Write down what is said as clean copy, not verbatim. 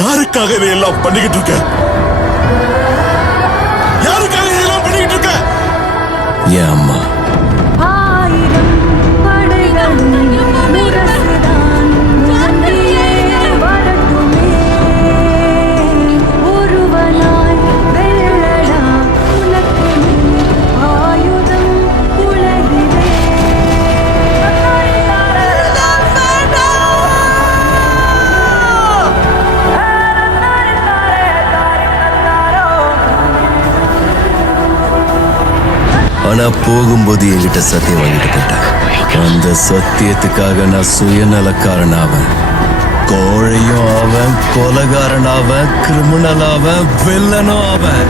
யாருக்காக இதையெல்லாம் பண்ணிக்கிட்டு இருக்க? யாருக்காக இதெல்லாம் பண்ணிக்கிட்டு இருக்க? என் அம்மா. ஆனா போகும்போது என்கிட்ட சத்தியம் வாங்கிட்டு போயிட்டேன். அந்த சத்தியத்துக்காக நான் சுயநலக்காரன் ஆவேன், கோழையும் ஆவேன், கொலைகாரன் ஆவேன், கிரிமினல் ஆவேன், வில்லனும் ஆவேன்.